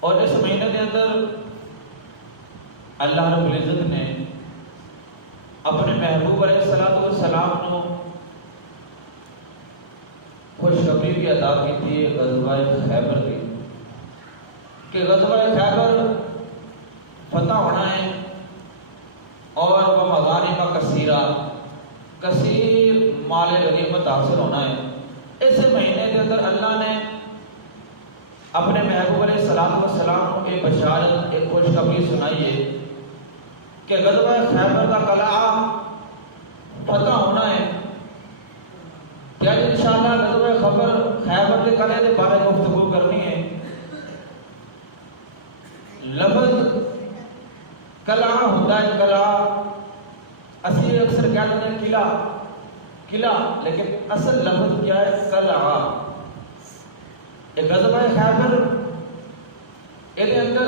اور اس مہینے کے اندر اللہ رب العزت نے اپنے محبوب علیہ السلام کو خوشخبری بھی عطا کی تھی غزوہ خیبر کی، کہ غزوہ خیبر فتح ہونا ہے اور وہ مغانم کثیرہ کثیر مال غنیمت حاصل ہونا ہے۔ اس مہینے کے اندر اللہ نے اپنے محبوب علیہ السلام کو ایک بشارت، ایک خوشخبری سنائی ہے کہ غزوہ خیبر کا قلعہ فتح ہونا ہے۔ کیا انشاءاللہ غزوہ خیبر کے قلعے کے بارے میں گفتگو کرنی ہے۔ لفظ قلعہ ہوتا ہے، قلعہ اسی اکثر کہتے ہیں قلعہ، لیکن اصل لفظ کیا ہے؟ قلعہ۔ ایک غزوہ خیبر یہ اندر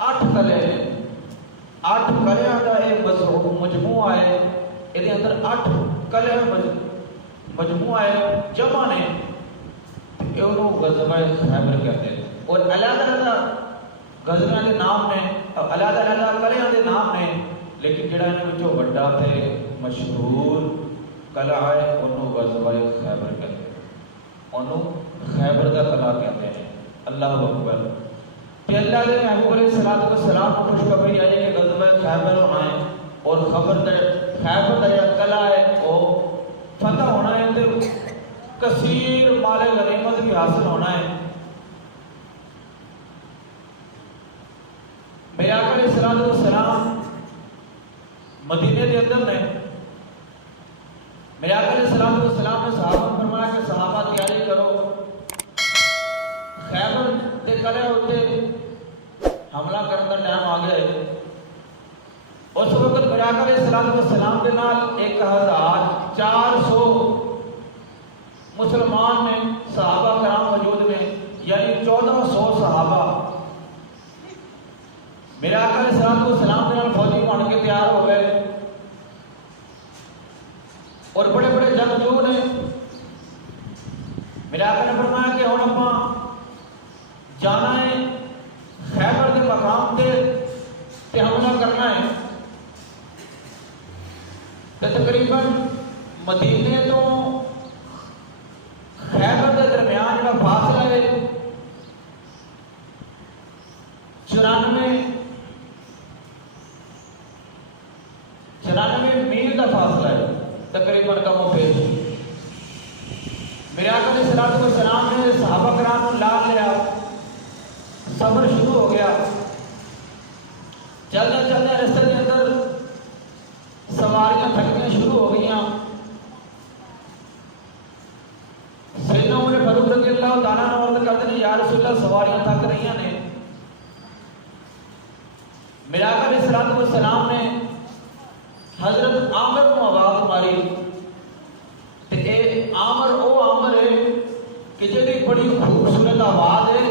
8 قلعے ہیں، 8 قلعوں کا ایک مجموعہ ہے، یہ اندر 8 قلعے مجموعہ ہے، جمع نے انہوں غزوہ خیبر کہتے ہیں۔ اور علیحدہ غزویاں کے نام نے، علیحدہ قلعوں کے نام نے، لیکن جڑا انہوں بڑا تے مشہور قلعہ ہے انہوں غزوہ خیبر کہتے ہیں، انہوں خیبر کا قلعہ کہتے ہیں۔ اللہ اکبر۔ کہ اللہ کے محبوب علیہ السلام کو خوشخبری آئی کہ غزوہ خیبر ہونا ہے اور خیبر کا جو قلعہ ہے وہ فتح ہونا ہے، تو کثیر مال غنیمت بھی حاصل ہونا ہے۔ میرے آقا علیہ السلام مدینے کے اندر نے، میرے آقا علیہ السلام نے صحابہ کو فرمایا کہ صحابہ تیاری کرو، خیبر کے قلعے ہوتے حملہ کرنے کا ٹائم آ گیا ہے۔ اس وقت میرے آقا علیہ السلام کے نال 1400 مسلمان نے، صحابہ کرام موجود میں، یعنی 1400 صحابہ میرے آقا علیہ السلام کے نال فوجی بن کے تیار ہو گئے، اور بڑے بڑے جنگجو نے۔ میرے آقا نے فرمایا کہ ہم اپنا جانا ہے خیبر کے مقام تے حملہ کرنا ہے۔ تقریباً مدینے تو خیبر کے درمیان کا فاصلہ ہے 94 میل کا فاصلہ ہے، تقریباً کم و بیش۔ میرے آقا علیہ السلام نے صحابہ کرام کو لا لیا، سفر شروع ہو گیا۔ چلتے چلتے رستے کے اندر سواریاں تھکنے شروع ہو گئیاں۔ سیدنا عمر فاروق رضی اللہ تعالیٰ عنہ عرض کرتے ہیں یا رسول اللہ سواریاں تھک رہی ہیں نے۔ میرے آقا علیہ السلام نے حضرت عامر کو آواز ماری، تے اے عامر او عامر ہے کہ جیڑی بڑی خوبصورت آواز ہے،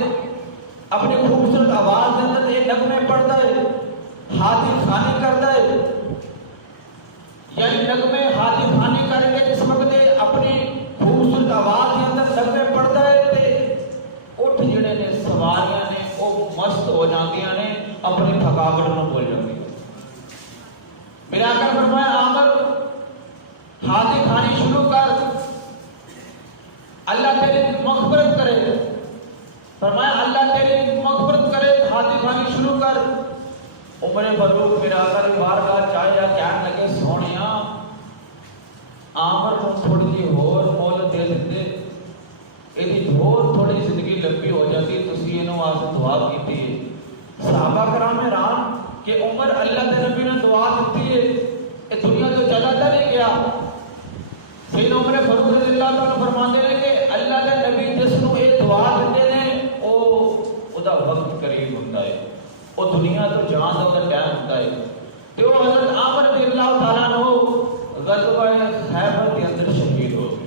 اپنی خوبصورت آواز کے اندر یہ نغمے پڑھتا ہے، ہاتھی خانی کرتا ہے، یعنی نغمے ہاتھی خانی کر کے جس وقت اپنی خوبصورت آواز کے اندر نغمے پڑھتا ہے تے اٹھ جڑے نے سواریاں نے وہ مست ہو جاندیاں نے، اپنی تھکاوٹ نو بھول جاندی۔ میرے آقا نے فرمایا عامر ہاتھی خانی شروع کر، اللہ تیری مغفرت کرے۔ فرمایا اللہ تیری مغفرت کرے، ہاتھی خانی شروع کر۔ عمر فاروق میرے آقا نے بارگاہ چاہیا کہنے لگے سونیا عامر کو تھوڑی جی ہور مہلت دے دیتے، یہ ہور تھوڑی زندگی لمبی ہو جاتی، تسی انہوں واسطے دعا کیتی ہے۔ صحابہ کرام حیران کہ عمر اللہ کے نبی نے دعا دیتی ہے، یہ دنیا تو چلا نہیں گیا۔ سیدنا عمر فاروق رضی اللہ تعالیٰ فرماتے ہیں کہ اللہ کے نبی جس کو یہ دعا دیتے ہیں وہ دا وقت قریب ہوتا ہے، وہ دنیا تو جان دا ٹائم ہوتا ہے۔ تو حضرت عامر رضی اللہ تعالیٰ عنہ غزوہ خیبر کے اندر شہید ہو گئے،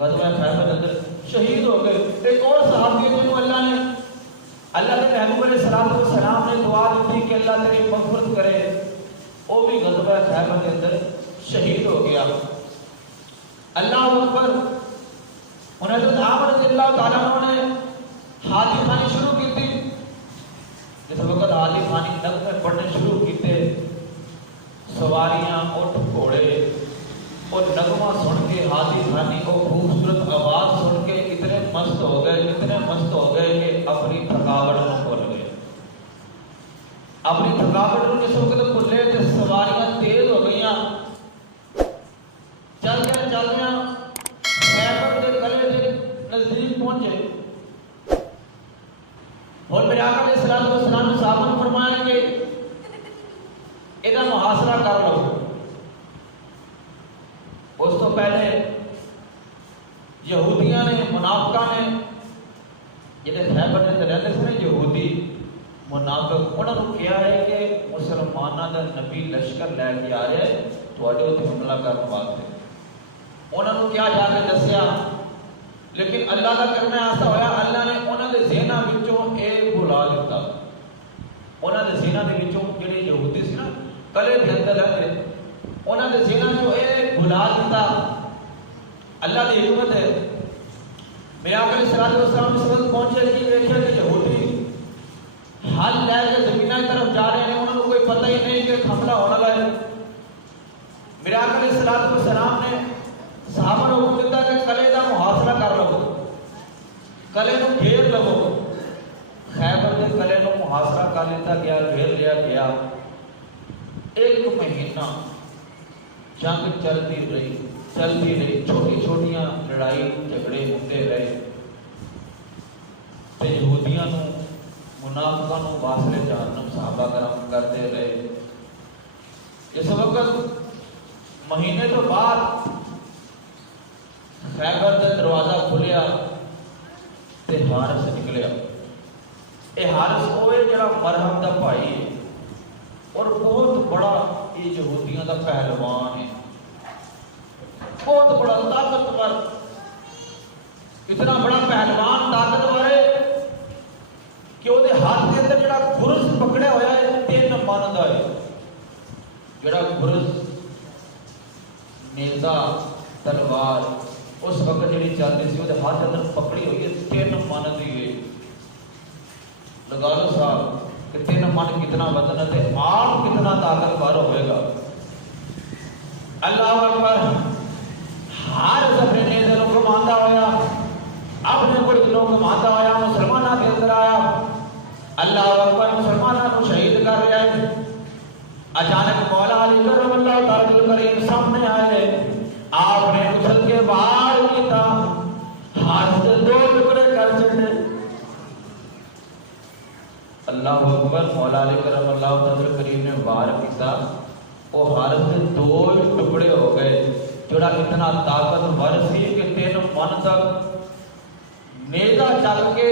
غزوہ خیبر کے اندر شہید ہو گئے۔ ایک اور صحابی جن کو اللہ کے محبوب علیہ السلام نے دعا دی کہ اللہ تیری مغفرت کرے، وہ بھی غزوہ خیبر کے اندر شہید ہو گیا۔ اللہ اکبر۔ انہیں حضرت عامر رضی اللہ تعالیٰ عنہ نے ہاتھی خانی شروع وقت حالی خانی نغمے پڑھنے شروع کیتے، سواریاں اٹھ گھوڑے اور نغمہ سن کے حالی خانی کو خوبصورت آواز سن کے اتنے مست ہو گئے کہ اپنی تھکاوٹ کو بھول گئے. اپنی تھکاوٹ کو کس وقت بھولے کہ سواریاں تیز ہو گئی، چل گیا خیبر کے قلعے کے نزدیک پہنچے. اور میرے آقا علیہ الصلوۃ والسلام نے صحابہ کو فرمایا کہ ادھر محاصرہ کر لو. اس تو پہلے یہودیاں نے، منافقاں نے، جنہیں خیبر نے رہتے تھے نا یہودی منافق، انہوں نے کیا ہے کہ مسلمانوں کا نبی لشکر لے کے آ رہا ہے تھوڑے اتنے حملہ کرنے واسطے. انہوں نے کیا جا کے دسیا، لیکن اللہ کا کرنا ایسا ہوا اللہ نے انہوں نے ذہناں وچوں ایک بھلا دیتا. انہوں نے ذہناں دے وچوں جڑے یہودی سی نا قلعے دے اندر رہتے، انہوں نے ذہناں چوں ایک بھلا دیتا. اللہ کی حکمت ہے. میرے آقا علیہ الصلوۃ والسلام اس وقت پہنچے کہ دیکھے کہ یہودی حل لے کے زمینہ کی طرف جا رہے ہیں، انہوں نے کوئی پتہ ہی نہیں کہ حملہ ہونے والا ہے. میرے آقا علیہ الصلوۃ والسلام نے صحابہ کو حکم دیتا کہ قلعے کا محاصرہ کر لو، قلعے کو گھیر لو. خیبر کے قلعے کو محاصرہ کر لیتا گیا، گھیر لیا گیا. 1 مہینہ جنگ چلتی رہی، چھوٹی چھوٹیاں لڑائی جھگڑے ہوتے رہے. تے یہودیاں نو، منافقاں نو واصل جہنم صحابہ کرام کرتے رہے. اس وقت مہینے تو بعد خیبر کا دروازہ کھلیا تے حارث نکلیا. یہ حارث ہوئے جڑا مرہم دا بھائی ہے اور بہت بڑا یہ یہودیاں دا پہلوان ہے، بہت بڑا طاقتور، اتنا بڑا پہلوان طاقتور ہے کہ وہ ہاتھ کے اندر جڑا گرز پکڑیا ہوا ہے 3 من کا ہے. جڑا گرز، نیزہ، تلوار اس وقت جڑی چلتی سی وہ ہاتھ کے اندر پکڑی ہوئی ہے 3 من کی ہے. لگا لو صاحب کہ 3 من کتنا وزن ہے، آپ کتنا طاقتور ہوئے گا. اللہ اکبر. ہر اپنے نیزوں کو مانتا ہوا، اپنے گردوں کو مانتا ہوا مسلمانوں کے اندر آیا. اللہ اکبر. مسلمانوں کو شہید کر رہا ہے. اچانک مولا علی کرم اللہ تعالی کریم سامنے آئے. آپ نے اچھل کے باہر کیتا، ہاتھ سے 2 ٹکڑے کر چڑھے. اللہ اکبر. مولا علی کرم اللہ تعالی کریم نے وار کیتا، وہ ہاتھ سے 2 ٹکڑے ہو گئے. جڑا اتنا طاقتور سی کہ 3 من تک نیزہ چل کے،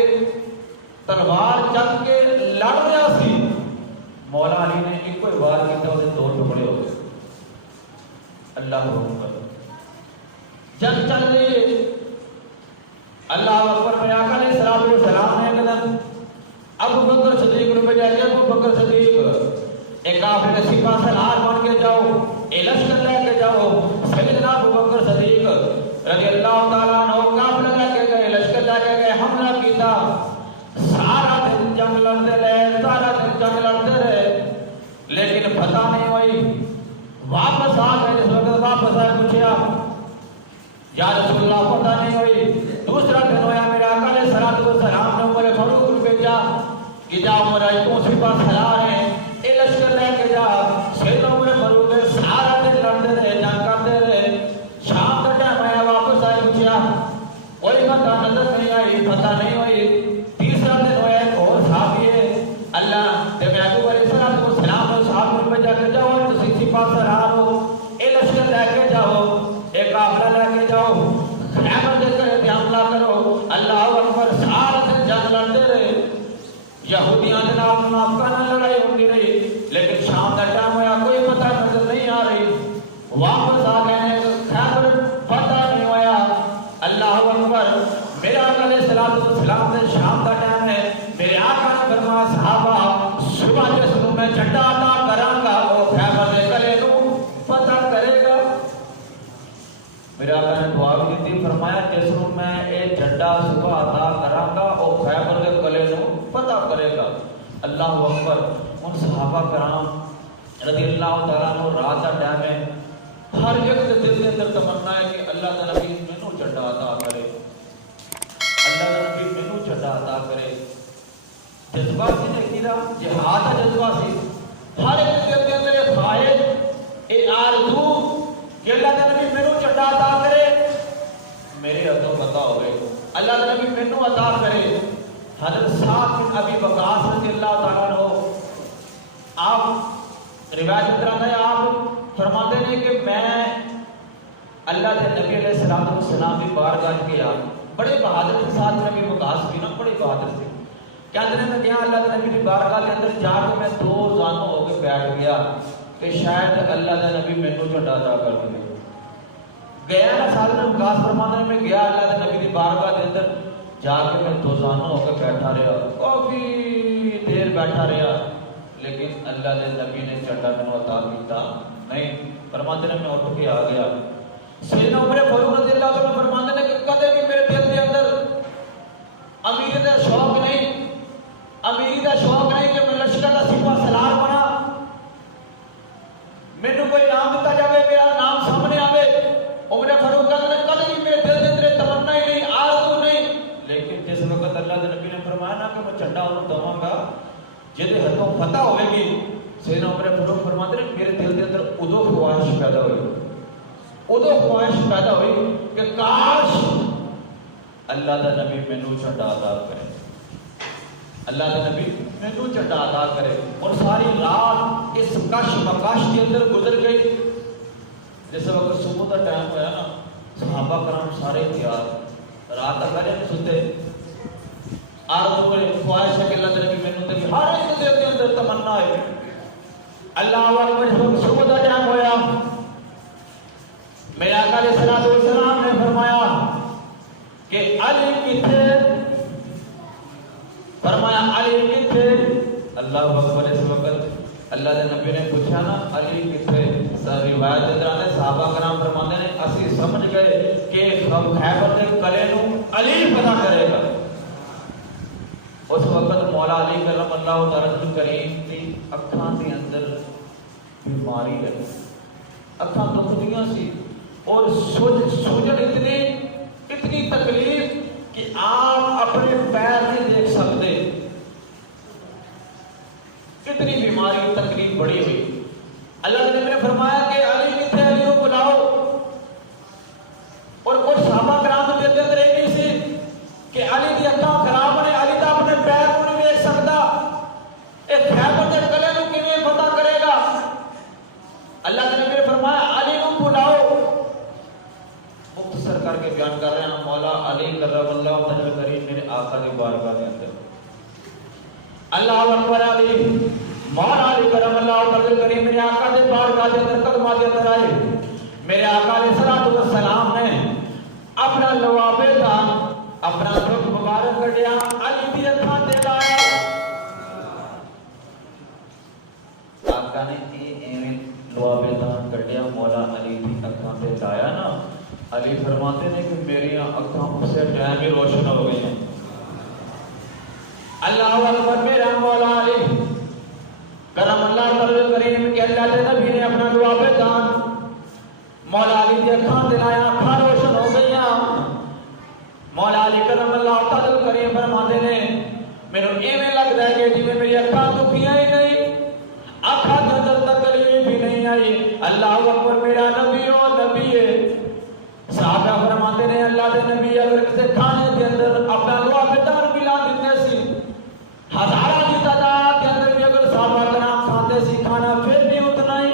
تلوار چل کے لڑ رہا سی. مولا علی نے ایک کوئی وار کیتا، وہ 2 ٹکڑے ہو گئے. اللہ اکبر. جنگ چل رہی ہے. اللہ اکبر. میرے آقا علیہ الصلوۃ والسلام نے ایک دن ابو بکر صدیق کو بھیجا کہ ابو بکر صدیق ایک آپ نے سپاہ سالار بن کے جاؤ، اے لشکر لے کے جاؤ. سیدنا ابو بکر صدیق رضی اللہ تعالیٰ عنہ قافلہ لے کے گئے، لشکر لے کے گئے، حملہ کیتا. سارا دن جنگ لڑتے رہے، لیکن پتہ نہیں ہوئی. واپس آ گئے. جس وقت واپس آئے پوچھا یا رسول اللہ پتہ نہیں ہوئی. دوسرا دن ہوا، میرے آقا علیہ الصلوۃ والسلام نے عمر فاروق کو بھیجا کہ جا عمر تو سپاہ سالار ہیں، اے لشکر لے کے جا. سیدنا عمر فاروق سارا دن لڑتے رہے، جنگ کرتے رہے. شام کا ٹائم آیا، واپس آئے پوچھا کوئی پتہ نظر نہیں آئی، پتہ نہیں ہوئی. تیسرا دن ہوا، ایک اور صحابی ہے اللہ تے محبوب علیہ الصلوۃ والسلام نے صحابہ کو بھیجا کہ جاؤ تسی سپاہ سالار ہو، اے لشکر لے کے جاؤ، ایک قافلہ لے کے جاؤ، خیبر دے کر حملہ کرو. اللہ اکبر. سارا دن جنگ لڑتے رہے. یہودیاں کے نال منافقاں نال لڑائی ہوتی رہی، لیکن شام کا ٹائم ہوا، کوئی پتہ نظر نہیں آ رہی. واپس آ گئے ہیں خیبر، پتہ نہیں ہوا. اللہ اکبر. میرے آقا علیہ الصلوۃ والسلام نے شام کا ٹائم ہے، میرے آقا نے فرمایا صحابہ صبح جس کو میں جھنڈا عطا کراں گا وہ خیبر دے قلعے کو فتح کرے گا. میرے آقا نے دعا کی تھی، فرمایا جس کو میں یہ جھنڈا صبح عطا کراں گا وہ خیبر دے قلعے کو فتح کرے گا. اللہ اکبر. ان صحابہ کرام رضی اللہ تعالیٰ عنہ رات کا ٹائم ہے, ہر ایک کے دل کے اندر تمنا ہے کہ اللہ کا نبی مینوں چڈا عطا کرے, اللہ کا نبی مینوں چڈا عطا کرے. جذبہ سی دیکھی دا جہاد کا جذبہ سی, ہر ایک کے دل کے اندر یہ خواہش, یہ آرزو کہ اللہ کا نبی مینوں چڈا عطا کرے, میرے ہاتھوں پتا ہوئے اللہ کا نبی مینوں عطا کرے. حضرت سعد بن ابی وقاص رضی اللہ تعالیٰ عنہ, آپ روایت اندر ہے, آپ فرماتے ہیں کہ میں اللہ کے نبی علیہ السلام کی بارگاہ گیا, بڑے بہادر کے ساتھ نبی وقاص بھی نا, بڑے بہادر سے کہتے ہیں میں گیا اللہ کے نبی کی بارگاہ کے اندر جا کے میں دو زانوں ہو کے بیٹھ گیا کہ شاید اللہ کا نبی مینوں چڈا عطا کر دے. گیا نا سعد بن وقاص فرماتے ہیں میں گیا اللہ کے نبی کی بارگاہ کے اندر جا کے میں دو زانوں ہو کے بیٹھا رہا, کافی دیر بیٹھا رہا, لیکن اللہ کے نبی نے چڈا مینوں عطا کیتا نہیں. فرماتے ہیں میں اٹھ کے آ گیا. سیدنا عمر فاروق رضی اللہ عنہ فرماتے ہیں کہ کدے بھی میرے دل کے اندر امیری کا شوق نہیں, امیری کا شوق نہیں کہ میں لشکر کا سپاہ سالار بنا, مینوں کوئی نام دیتا جائے میرا نام سامنے آوے. عمر فاروق کہتے ہیں کدے بھی میرے دل کے اندر تمنا ہی نہیں, آرزو نہیں. لیکن جس وقت اللہ کے نبی نے فرمایا نا کہ میں چڈا انہوں دواں گا جہدے ہاتھوں فتح ہوئے گی, سیدنا عمر فاروق فرماتے ہیں میرے دل کے اندر ادو خواہش پیدا ہوئی, ادو خواہش پیدا ہوئی کہ کاش اللہ کا نبی مینوں چڈا عطا کرے, اللہ کا نبی مینوں چڈا عطا کرے. اور ساری رات اس کش مکش کے اندر گزر گئی. جس وقت صبح کا ٹائم ہوا نا, صحابہ کرام سارے تیار, رات تک پہلے نہیں سوتے, آرزو خواہش ہے کہ اللہ کے نبی مینوں تیری ہر ایک دل کے اندر تمنا ہے. اللہ اکبر. صبح کا ٹائم ہوا, میرے آقا علیہ الصلوۃ والسلام نے فرمایا کہ علی کتھے, فرمایا علی کتھے. اللہ اکبر. اس وقت اللہ کے نبی نے پوچھا نا علی کتھے, روایت اندر نے صحابہ کرام فرماتے ہیں اسی سمجھ گئے کہ خیبر کے قلعے نو علی فتح کرے گا. اس وقت مولا علی کرم اللہ تعالی کریم کی اکھاں کے اندر بیماری لگی, اکھاں دکھدیاں سی اور سوجن اتنی تکلیف کہ آپ اپنے پیر نہیں دیکھ سکتے, اتنی بیماری تکلیف بڑی ہوئی. اللہ کے نبی نے فرمایا کہ علی کتنے, علی کو بلاؤ. اور کچھ صحابہ کرام کے دل اندر یہ نہیں سی کہ علی کی اکھاں خراب نے, علی تو اپنے پیر کو نہیں دیکھ سکتا, ایک خیبر کے قلعے کو کیویں فتح کرے گا. اللہ کے نبی نے فرمایا علی کو بلاؤ. مختصر کر کے بیان کر رہے ہیں, مولا علی کرم اللہ وجہ کریم میرے آقا کی بارگاہ کے اندر, اللہ اکبر. علی مولا علی کرم اللہ وجہ کریم میرے آقا کی بارگاہ کے اندر قدماں کے اندر آئے. میرے آقا علیہ الصلوۃ والسلام نے اپنا لوابے کا اپنا رخ مبارک کٹیا, علی کی اکھاں تے لایا. آقا نے ایویں لوابے کا کٹیا, مولا علی کی اکھاں تے لایا نا. علی فرماتے ہیں کہ میری اکھاں اسے ٹائم ہی روشن ہو گئی ہیں. اللہ اکبر. میرا مولا علی کرم اللہ تعالی کریم کہ اللہ کے نبی نے اپنا لوابے دان مولا علی کی اکھاں تے لایا, اکھاں روشن ہو گئیاں. مولا علی کرم اللہ تعالی کریم فرماتے ہیں مینوں ایویں لگدا ہے کہ جویں میری اکھاں دکھیاں ہی نہیں, اکھاں دے اندر تکلیف بھی نہیں آئی. اللہ اکبر. میرا نبی او نبی ہے. صحابہ فرماتے ہیں اللہ کے نبی اگر کسی کھانے کے اندر اپنا لوابے دان ملا دیتے سی, ہزارہ کی تعداد کے اندر بھی اگر صحابہ کرام کھاتے سی کھانا پھر بھی اتنا ہی.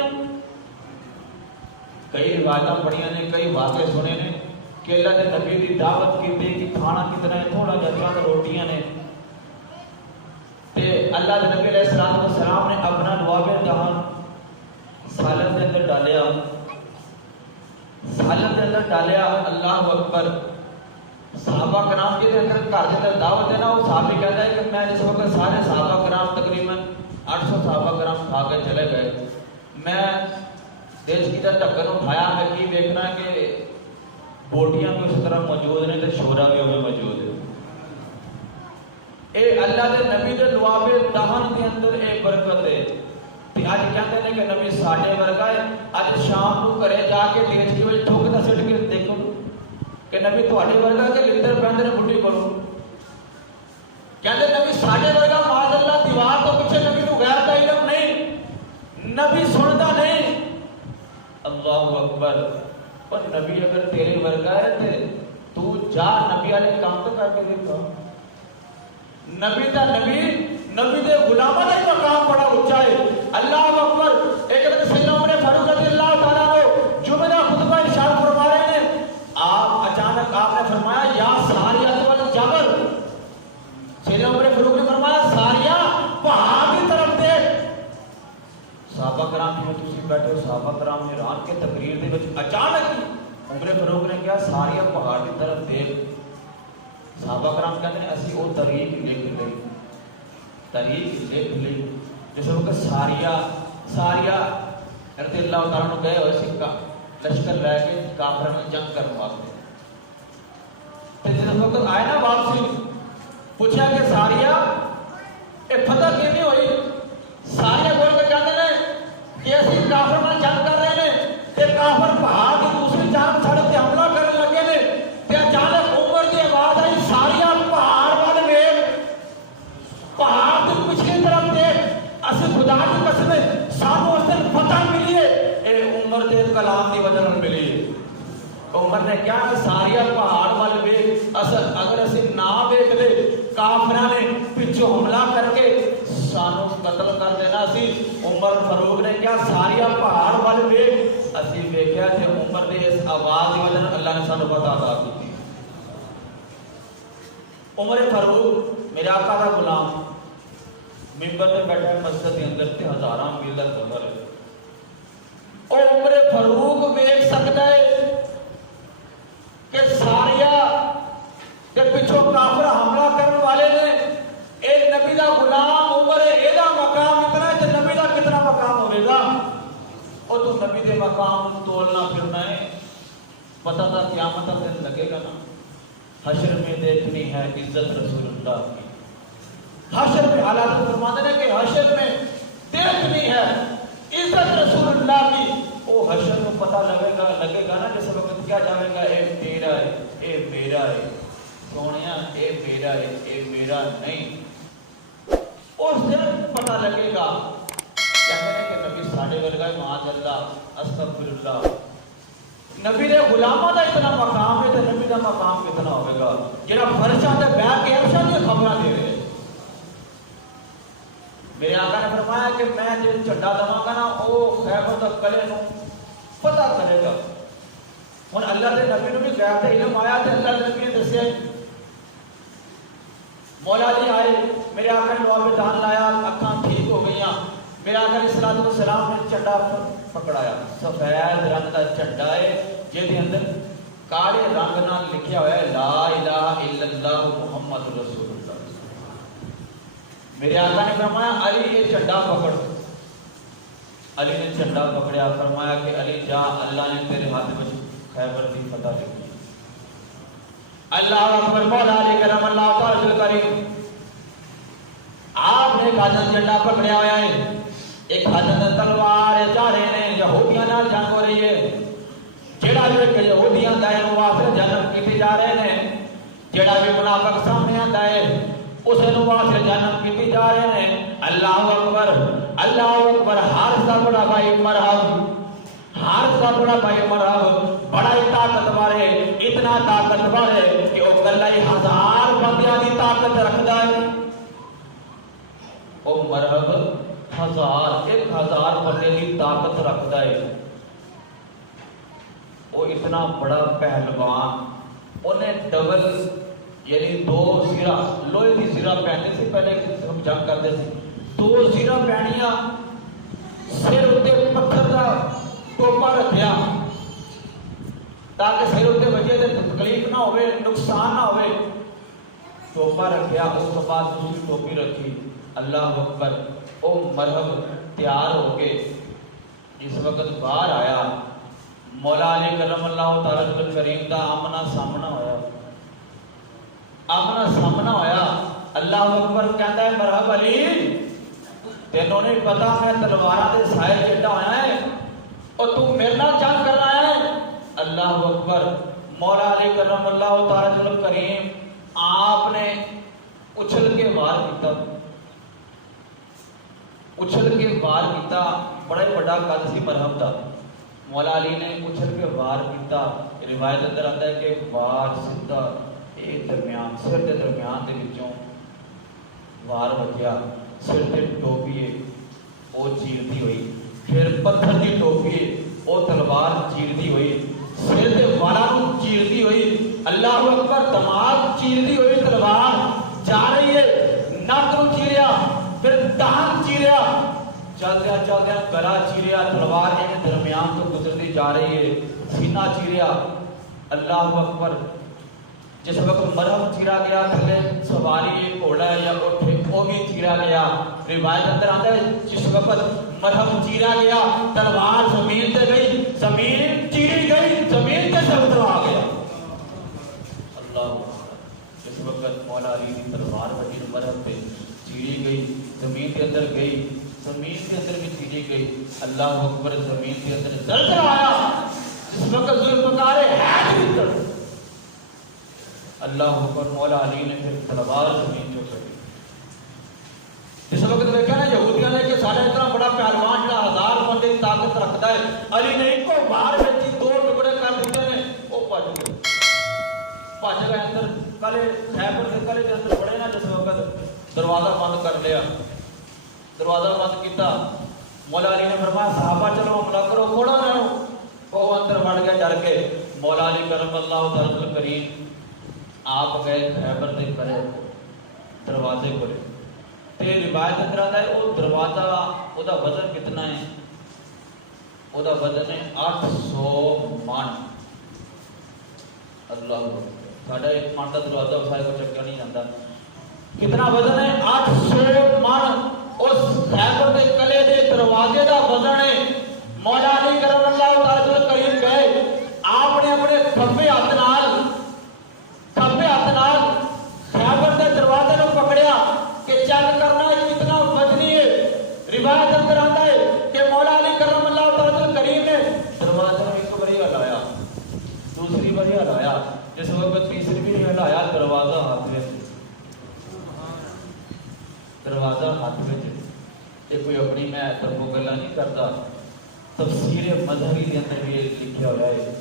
کئی روایتیں پڑھیاں نے, کئی واقعے سنے نے کہ اللہ کے نبی کی دعوت کی تھی کہ کھانا کتنا ہے, تھوڑا جا روٹیاں نے. تے اللہ کے نبی علیہ السلام نے اپنا لوابے دان سالن کے اندر ڈالیا, سالن کے اندر ڈالیا. اللہ اکبر. صحابہ کرام کے اندر گھر کے اندر دعوت ہے نا, وہ صحابی کہتا ہے کہ میں جس وقت سارے صحابہ کرام تقریباً 800 صحابہ کرام کھا کے چلے گئے, میں دیش کی طرح ڈھکن اٹھایا, میں کی دیکھنا کہ بوٹیاں بھی اس طرح موجود نے تو شورا بھی ہمیں موجود ہے. اے اللہ دے نبی دے لوابے دہن دے اندر اے برکت ہے. تے اج کہندے نے کہ نبی ساڈے ورگا ہے. اج شام کو گھرے جا کے دیکھ کے ٹھوک دا سٹ کے دیکھو کہ نبی تواڈے ورگا کہ لندر پہندے نے بڈھی کولوں. کہندے نبی ساڈے ورگا معاذ اللہ دیوار تو پیچھے نبی نو غیر دا علم نہیں, نبی سندا نہیں. اللہ اکبر. پر نبی اگر تیرے ورگا ہے تے تو جا نبی والے کام تو کر کے دیکھا. نبی دا نبی دے غلاماں دا مقام بڑا اونچا ہے. اللہ اکبر. ایک دن سیدنا عمر فاروق رضی اللہ تعالیٰ عنہ جمعہ کا خطبہ ارشاد فرما رہے ہیں. آپ اچانک آپ نے فرمایا یا ساریہ والجبل. سیدنا عمر فاروق نے فرمایا ساریہ پہاڑ کی طرف دیکھ. صحابہ کرام جو تسی بیٹھے ہو صحابہ کرام حیران کے تقریر دے وچ اچانک عمر فاروق نے کہا ساریہ پہاڑ کی طرف دیکھ. صحابہ کرام کہتے ہیں اسی وہ تاریخ لکھ لی جس وقت ساریہ رضی اللہ تعالیٰ عنہ گئے ہوئے سکا لشکر لے کے کافروں میں جنگ کرنے واسطے. جس وقت آئے نا واپسی پوچھا کہ ساریہ اے فتح کیویں ہوئی. ساریہ بول کے کہتے ہیں کہ اسی کافر میں جنگ کر رہے ہیں تے کافر پہاڑ کی دوسری جانب سڑک تے حملہ کرنے لگے نے تے اچانک عمر دی آواز آئی ساریہ پہاڑ والے ویکھ. پہاڑ کی پچھلی طرف دیکھ اسی خدا کی قسم سانو اس دن فتح ملی ہے. اے عمر دے کلام دی وجہ نال ملی ہے. عمر نے کیا کہ ساریہ پہاڑ والے ویکھ اگر اسی نہ ویکھ لے کافراں نے پچھوں حملہ کر کے سانو قتل کر دینا سی. عمر فاروق نے کیا ساریہ پہاڑ والے ویکھ اسی ویکھیا تے عمر دے اس آواز دی وجہ نال اللہ نے سانو فتح عطا کی. عمر فاروق میرے آقا دا غلام منبر تے بیٹھا ہے مسجد کے اندر تے ہزاراں میل دا سفر ہے. او عمر فاروق ویکھ سکدا ہے کہ ساریہ کے پیچھے کافر حملہ کرنے والے نے اے نبی دا غلام عمر اے دا مقام اتنا ہے تے نبی دا کتنا مقام ہوے گا. او تو نبی دے مقام تولنا پھرنا ہے. پتہ تھا قیامت کا دن لگے گا نا. حشر میں دیکھنی ہے عزت رسول اللہ کی. حشر میں حالات فرماتے ہیں کہ حشر میں دیکھنی ہے عزت رسول اللہ کی. او حشر کو پتہ لگے گا نا جس وقت کیا جائے گا اے تیرا ہے اے میرا ہے سونیا اے میرا ہے اے میرا نہیں. اس دن پتہ لگے گا. کہتے ہیں کہ نبی ساڈے ورگا معاذ اللہ استغفر اللہ. نبی دے غلاماں دا اتنا مقام ہے تے نبی دا مقام کتنا ہوے گا جڑا فرشاں تے بیٹھ کے عرشاں دی خبراں دے رہے. میرے آقا نے فرمایا کہ میں جے جھنڈا دواں گا نا او خیبر دا قلعے نو پتہ کرے گا. ہن اللہ دے نبی نو بھی غیب دا علم آیا تے اللہ دے نبی نے دسیا مولا جی آئے میرے آقا نے لوابے دان لایا اکھاں ٹھیک ہو گئیاں. میرے آقا علیہ الصلوۃ والسلام نے جھنڈا پکڑایا. سفید رنگ کا جھنڈا ہے جس کے اندر کالے رنگ نال لکھیا ہوا ہے لا الہ الا اللہ محمد رسول اللہ. میرے آقا نے فرمایا علی یہ جھنڈا پکڑ. علی نے جھنڈا پکڑیا. فرمایا کہ علی جا اللہ نے تیرے ہاتھ میں خیبر دی فتح لکھی. اللہ اکبر. مولا علی کرم اللہ تعالی کریم آپ نے کھاجا جھنڈا پکڑیا ہوا ہے. ایک حضرت تلوار جا رہے ہیں یہودیاں نال جنگ ہو رہی ہے. جڑا بھی کہ یہودیاں دا ہے واسطے جنم کیتی جا رہے ہیں. جڑا بھی منافق سامنے آندا ہے اس نو واسطے جنم کیتی جا رہے ہیں. اللہ اکبر اللہ اکبر. ہر سا بڑا بھائی مرحب ہر سا بڑا بھائی مرحب. بڑا ہی طاقتور ہے. اتنا طاقتور ہے کہ وہ گلا ہی 1000 بندیاں دی طاقت رکھدا ہے. او مرحب 1000 بندے کی طاقت رکھتا ہے. وہ اتنا بڑا پہلوان. انہیں ڈبل یعنی 2 زیرہ لوہے کی زیرہ پہنتے سے پہلے ہم جنگ کرتے تھے. 2 زیرہ پہنیاں سر اتے پتھر کا ٹوپا رکھیا تاکہ سر اتے بجے تے تکلیف نہ ہوئے نقصان نہ ہوئے. ٹوپا رکھیا. اس کے بعد دوسری ٹوپی رکھی. اللہ اکبر. او مرحب تیار ہو کے جس وقت باہر آیا مولا علی کرم اللہ تعالی کریم دا آمنا سامنا ہویا. آمنا سامنا ہویا. اللہ اکبر کہتا ہے مرحبا علی تینوں نہیں پتا میں تلواراں دے سائے چٹا ہویا ہے اور تو میرے نال جنگ کر رہا ہے. اللہ اکبر. مولا علی کرم اللہ تعالی کریم آپ نے اچھل کے وار کیتا, اچھل کے وار کیتا. بڑا ہی بڑا قد سی مرحب دا. مولا علی نے اچھل کے وار کیتا. روایت اندر آتا ہے کہ وار سیدھا ایک درمیان سر کے درمیان دے وچوں وار وجیا. سر تے ٹوپی ہے وہ چیرتی ہوئی, پھر پتھر دی ٹوپی ہے وہ تلوار چیرتی ہوئی, سر تے والاں نوں چیرتی ہوئی. اللہ اکبر. دماغ چیرتی ہوئی تلوار جا رہی ہے, نک نوں چیریا, پھر دہن چیریا, چلدیا چلدیا گلا چیریا, تلوار کے درمیان تو گزرتی جا رہی ہے, سینہ چیریا. اللہ اکبر. جس وقت مرہم چیرا گیا تھلے سواری ایک گھوڑا ہے یا اٹھے وہ بھی چیرا گیا. روایت اندر آتا ہے جس وقت مرہم چیرا گیا تلوار زمین تے گئی, زمین چیری گئی, زمین تے سب اترا گیا. اللہ جس وقت مولا علی کی تلوار وجی مرہم تے چیری گئی, زمین کے اندر گئی, زمین کے اندر بھی چیری گئی. اللہ اکبر. زمین کے اندر زلزلہ آیا جس وقت ذوالفقار ہے. اللہ اکبر. مولا علی نے پھر تلوار زمین جو کری. اس وقت دیکھا نا یہودیاں نے کہ سارا اتنا بڑا پہلوان جڑا 1000 بندے کی طاقت رکھتا ہے, علی نے ایک کو مار وچ دو ٹکڑے کر دیتے نے, وہ بچ گئے. بچ گئے اندر کلے خیبر کے کلے کے اندر بڑے نا. جس وقت دروازہ بند کر لیا, دروازہ بند کیتا, مولا علی نے فرمایا صحابہ چلو حملہ کرو, کھوڑا رہو. وہ اندر بڑھ گئے ڈر کے. مولا علی کرم اللہ تعالی کریم آپ گئے خیبر دے کرے دروازے پر. تے روایت اندر آتا ہے وہ دروازہ او دا وزن کتنا ہے, او دا وزن ہے 800 من. اللہ ساڈا ایک من دا دروازہ سارے کو چکیا نہیں جاندا. کتنا وزن ہے 800 من. اس خیبر دے کلے دے دروازے دا وزن ہے. مولا علی کرم اللہ تعالی کریم گئے, آپ نے اپنے کھبے ہاتھ نال خیبر دے دروازے نوں پکڑیا کہ چیک کرنا ہے کتنا وزنی ہے. روایت اندر آتا ہے کہ مولا علی کرم اللہ تعالی کریم نے دروازے نوں ایک باری ہلایا, دوسری باری ہلایا, جس وقت تیسری بھی ہلایا دروازہ ہاتھ میں, دروازہ ہاتھ میں. یہ کوئی اپنی میں ترکو گلا نہیں کرتا, تفسیر مظہری کے اندر بھی لکھا ہوا ہے.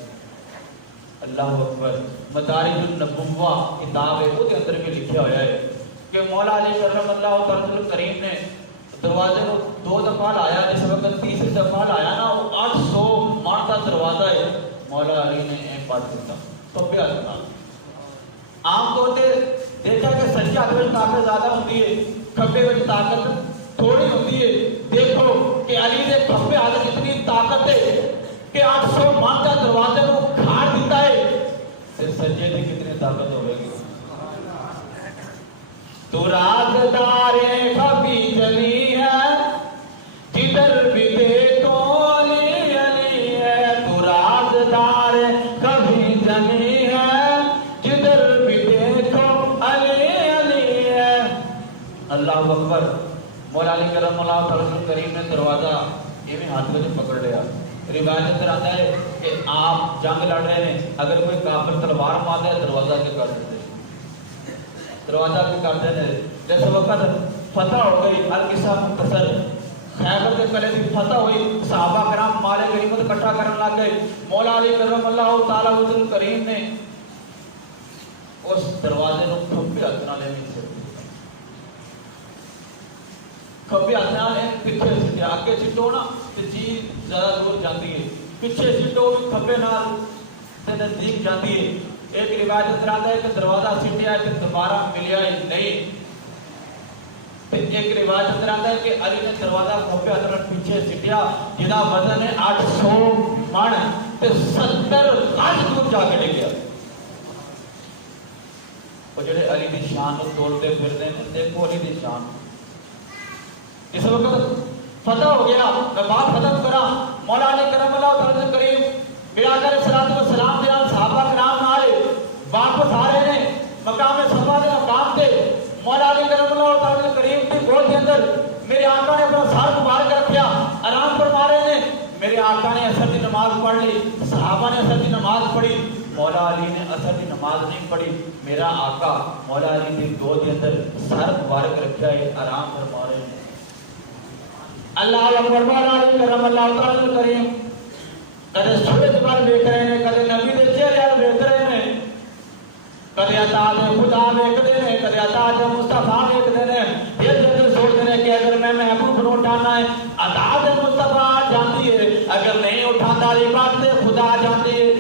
اللہ اکبر. مدارج النبوہ کتاب ہے وہ کے اندر بھی لکھا ہوا ہے کہ مولا علی کرم اللہ تعالی کریم نے دروازے کو 2 دفعہ لایا. جس وقت تیسری دفعہ لایا نا وہ 800 من کا دروازہ ہے. مولا علی نے ایک بات دیتا کھبے ہاتھ نال. عام طور پہ دیکھا کہ سجے ہاتھ میں طاقت زیادہ ہوتی ہے, کھبے میں طاقت تھوڑی ہوتی ہے. دیکھو کہ علی نے کھبے ہاتھ کتنی طاقت ہے کہ 800 من کا دروازے کو کھاڑ دیتا ہے. پھر سجے نے کتنی طاقت ہوگی. تو رازدار کبھی جلی ہے جدھر بھی دیکھو علی علی ہے. تو رازدار کبھی جلی ہے جدھر بھی دیکھو علی علی ہے. اللہ اکبر. مولا علی کرم اللہ تعالی کریم نے دروازہ یہ بھی ہاتھ میں پکڑ لیا. روایت اندر آتا ہے کہ آپ جنگ لڑ رہے ہیں, اگر کوئی کافر تلوار مارتا ہے دروازہ کے کر دیتے, دروازہ کے کرتے ہیں. جس وقت فتح ہو گئی, ہر قصہ مختصر, خیبر کے قلعے کی فتح ہوئی, صحابہ کرام مال غنیمت اکٹھا کرنے لگ گئے. مولا علی کرم اللہ تعالی کریم نے اس دروازے کو کھبے ہاتھ نال کھبے ہاتھ نال پیچھے سٹیا. اگے سٹو نا تے جی زیادہ دور جاتی ہے, پیچھے سٹو کھبے نال تے نزدیک جاتی ہے. ایک روایت اندر آتا ہے کہ دروازہ سٹیا تے دوبارہ ملیا ہی نہیں. ایک روایت اندر آتا ہے کہ علی نے دروازہ کھبے ہاتھ نال پیچھے سٹیا جدا وزن ہے 800 من تے 70 گز دور جا کے گیا. وہ جڑے علی دی شان کو توڑتے پھرتے ہیں, دیکھو علی دی شان. اس وقت فتح ہو گیا. میں بات ختم کرا. مولا علی کرم اللہ تعالی کریم برادر صلوات و سلام دے نال صحابہ کرام نال واپس آ رہے ہیں مقام صفا دے مقام تے. مولا علی میرے آقا نے اپنا سر مبارک رکھیا آرام فرما رہے ہیں. میرے آقا نے عصر کی نماز پڑھ لی, صحابہ نے عصر کی نماز پڑھی, مولا علی نے عصر کی نماز نہیں پڑھی. میرا آقا مولا علی نے دو دے اندر سر مبارک رکھا ہے, آرام فرما رہے ہیں. اللہ اکبر. مولا علی کرم اللہ تعالی کریم کدے سورج پر دیکھ رہے ہیں, کدے نبی دے چہرے ول دیکھ رہے ہیں, کدے اطاعت خدا دیکھتے ہیں, کدے اطاعت مصطفیٰ دیکھتے ہیں. پھر جب سوچتے ہیں کہ اگر میں محبوب کو اٹھانا ہے اطاعت مصطفیٰ جانتی ہے, اگر نہیں اٹھانا عبادت خدا جانتی ہے.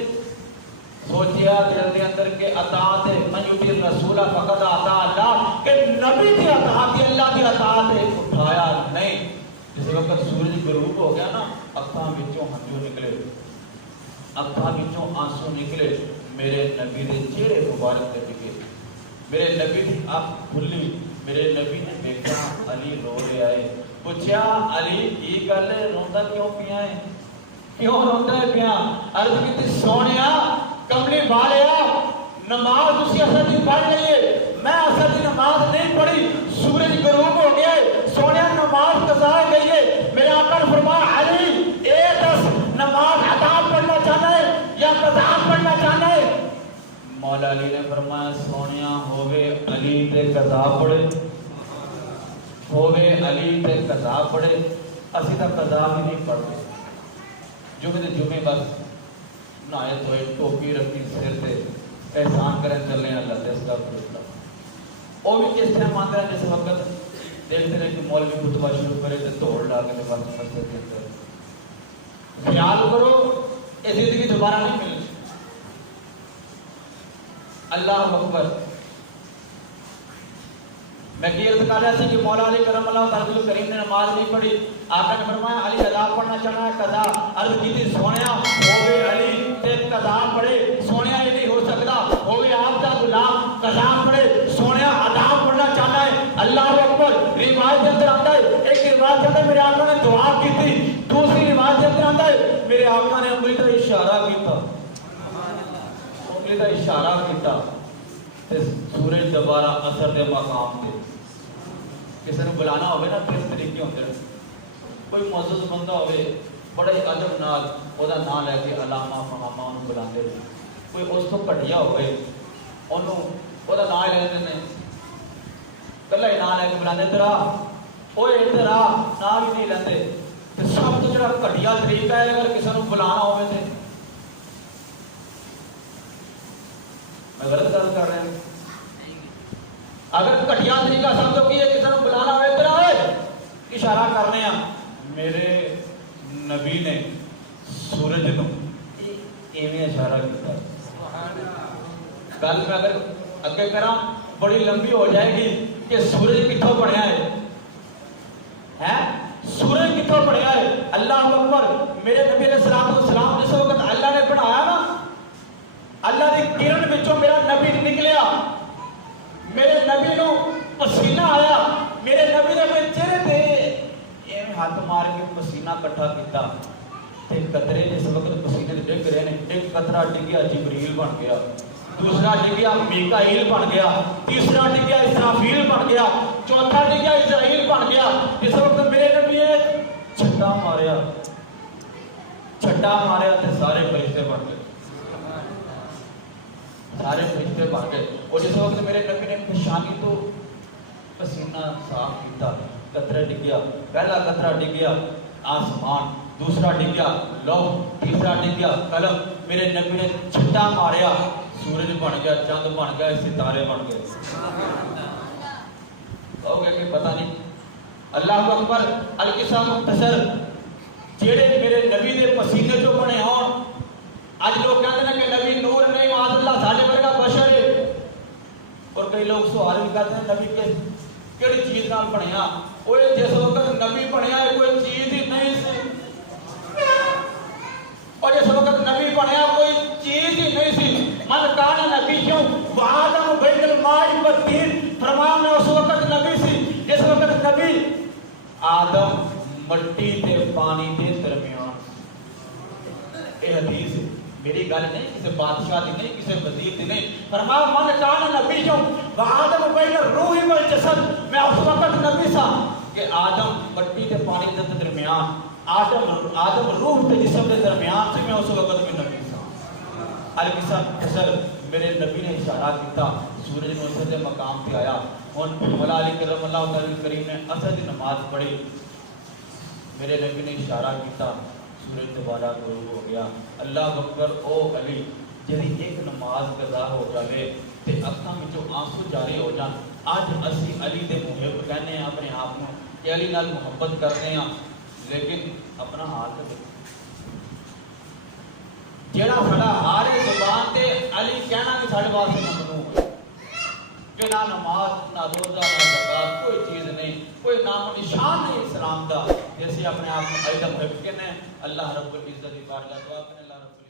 سوچیا دل کے اندر کہ اطاعت من یطیع الرسول فقد اطاع اللہ, کہ نبی کی اطاعت اللہ کی اطاعت اٹھایا نہیں. جس وقت سورج غروب ہو گیا نا, اکھاں وچوں ہنجو نکلے, اکھاں وچوں آنسو نکلے, میرے نبی دے چہرے مبارک تے ڈگے, میرے نبی دی اکھ کھلی. میرے نبی نے دیکھا علی رو رہا ہے. پوچھا علی کی گل ہے, روندا کیوں پیا ہے, کیوں روندا ہے پیا؟ عرض کیتی سونیا کملی والیا نماز اسی اثر دی پڑھ لئیے, میں اثر دی نماز نہیں پڑھی, سورج غروب ہو گیا سونیا نماز قضا ہو گئی ہے. میرے آقا نے فرمایا علی اے دس نماز ادا پڑھنا چاہنا ہے یا قضا پڑھنا چاہنا ہے؟ مولا علی نے فرمایا سونیا ہوگے علی تے قضا پڑھے, ہوگے علی تے قضا پڑھے, اسی تا قضا بھی نہیں پڑھتے. جمعے دے جمعے بس نہائے دھوئے ٹوپی رکھی سر تے احسان کریں چلے اللہ تے استغفر اللہ. وہ بھی کس طرح مانتے ہیں جس وقت دیکھتے ہیں کہ مولوی خطبہ شروع کرے تو دوڑ ڈال کے بس مسجد کے اندر. خیال کرو یہ زندگی دوبارہ نہیں ملے. اللہ اکبر. میں یہ عرض کر رہا تھا کہ مولا علی کرم اللہ تعالی کریم نے نماز نہیں پڑھی. آقا نے فرمایا علی ادا پڑھنا چاہنا ہے قضا. عرض کی تھی سونیا ہوئے علی تے قضا پڑھے, سونیا یہ نہیں ہو سکتا, ہوئے آپ کا غلام قضا پڑھے, سونیا ادا پڑھنا چاہنا ہے. اللہ اکبر. روایت کے اندر آتا ہے, ایک روایت کے اندر میرے آقا نے دعا کی تھی, دوسری روایت کے اندر آتا ہے میرے آقا نے انگلی کا اشارہ کیا, انگلی کا اشارہ کیا تے سورج دوبارہ اثر دے مقام تے. کسی نے بلانا ہوئے نا کس طریقے ہوتے ہیں, کوئی معزز بندہ ہوئے بڑے ادب نال او دا نام لے کے علامہ فہامہ انہوں بلاندے ہیں. کوئی اس تو گھٹیا ہوئے انہوں او دا نام لے لیندے ہیں, کلا ہی نام لے کے بلاندے ادھر آ, اوے ادھر آ, نام ہی نہیں لیندے. تے سب تو جڑا گھٹیا طریقہ ہے اگر کسی نے بلانا ہوئے تے میں غلط گل کر رہا ہوں. اگر گھٹیا طریقہ سب تو کی ہے کسی نے بلانا ہوئے ادھر آئے اشارہ کرنے ہیں. میرے نبی نے سورج نو ایویں اشارہ کیا. گل میں اگر اگے کرا بڑی لمبی ہو جائے گی کہ سورج کتوں بنیا ہے, سورج کتوں بنیا ہے. اللہ اکبر. میرے نبی علیہ السلام جس وقت اللہ نے بنایا نا, اللہ کی کرن وچوں میرا نبی نکلیا, میرے نبی نو پسینہ آیا, میرے نبی نے اپنے چہرے پہ ایویں ہاتھ مار کے پسینہ اکٹھا کیتا تے قطرے جس وقت پسینے دے ڈگ رہے نے, ایک قطرہ ڈگیا جبریل بن گیا, دوسرا ڈگیا میکائیل بن گیا, تیسرا ڈگیا اسرافیل بن گیا, چوتھا ڈگیا اسرائیل بن گیا. جس وقت میرے نبی نے چھٹا ماریا تے سارے فرشتے بن گئے, سارے فرشتے بن گئے. اور جس وقت میرے نبی نے پیشانی تو پسینہ صاف کیتا, قطرہ ڈگیا, پہلا قطرہ ڈگیا آسمان, دوسرا ڈگیا لوح, تیسرا ڈگیا قلم. میرے نبی نے چھٹا ماریا, سورج بن گیا, چاند بن گیا, ستارے بن گئے. کہو گے کہ پتہ نہیں. اللہ اکبر. القصہ مختصر. جیڑے میرے نبی دے پسینے جو بنے ہون, آج لوگ کہتے ہیں کہ نبی نور نہیں, معاذ اللہ ساڈے ورگا بشر ہے. اور کئی لوگ سوال بھی کرتے ہیں نبی کے کیڑی چیز نال بنیا. وہ جس وقت نبی بنیا ہے کوئی چیز ہی نہیں سی, اور جس وقت نبی بنیا کوئی چیز ہی نہیں سی. من کان نبی کیوں وآدم بین الماء والطین, فرمایا میں اس وقت نبی سی جس وقت نبی آدم مٹی تے پانی دے درمیان. اے حدیث میری گل نہیں, کسی بادشاہ دی نہیں, کسی وزیر دی نہیں. فرمایا من کان نبی کیوں وآدم بین الروح والجسد, میں اس وقت نبی سا کہ آدم مٹی تے پانی دے درمیان آدم روح تے جسم دے درمیان سے میں اس وقت میں نبی سا الکسا فصل میرے نبی نے اشارہ کیتا سورج نے اسے دے مقام پہ آیا اور مولا علی کرم اللہ تعالی کریم نے اثر دی نماز پڑھی میرے نبی نے اشارہ کیتا سورج دوبارہ غروب ہو گیا اللہ اکبر او علی جڑی ایک نماز قضا ہو جاوے تے اکھاں وچوں آنسو جاری ہو جان اج اسی علی دے محب کہنے ہیں اپنے آپ کو کہ علی نال محبت کرتے ہیں لیکن اپنا حال تے جڑا ساڈا ہر زبان تے علی کہنا کہ ساڈے واسطے ممنوع ہے کہ نہ نماز نہ روزہ نہ زکات کوئی چیز نہیں کوئی نام و نشان نہیں اسلام دا جیسے اپنے آپ کو علی دا محب کہنے اللہ رب العزت کی بارگاہ دعا کرنے اللہ رب